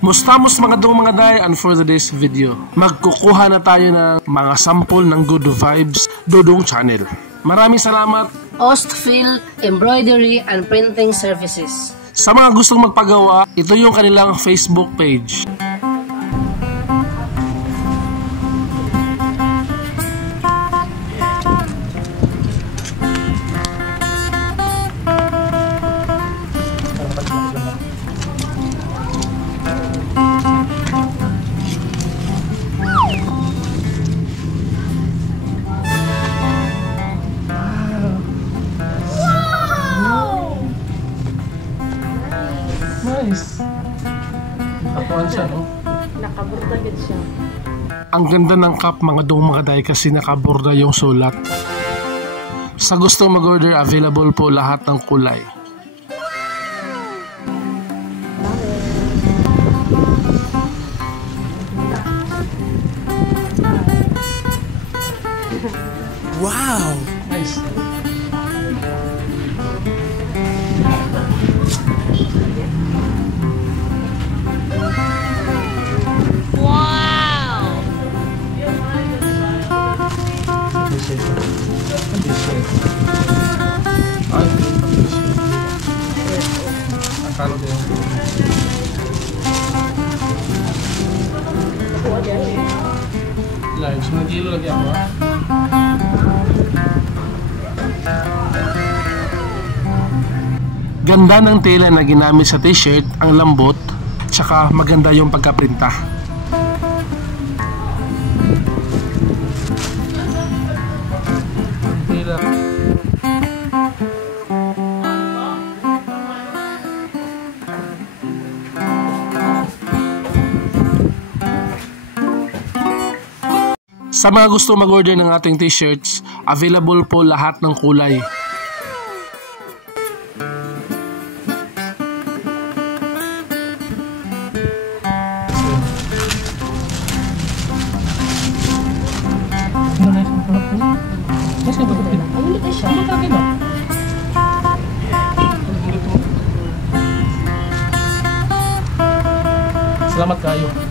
Mustamos mga dong mga day, and for today's video, magkukuha na tayo ng mga sample ng Good Vibes Dodong Channel. Maraming salamat. Ostfil Embroidery and Printing Services. Sa mga gustong magpagawa, ito yung kanilang Facebook page. Nice. Nakapuan siya, no? Nakaburda gid siya. Ang ganda ng cup mga dong mga day kasi nakaburda yung sulat. Sa gustong mag-order, available po lahat ng kulay. Wow! Nice. Akala ko yung large, mga kilo lagi ako ha. Ganda ng tela na ginamit sa t-shirt, ang lambot, tsaka maganda yung pagkaprinta. Sa mga gusto mag-order ng ating t-shirts, available po lahat ng kulay. Salamat kayo.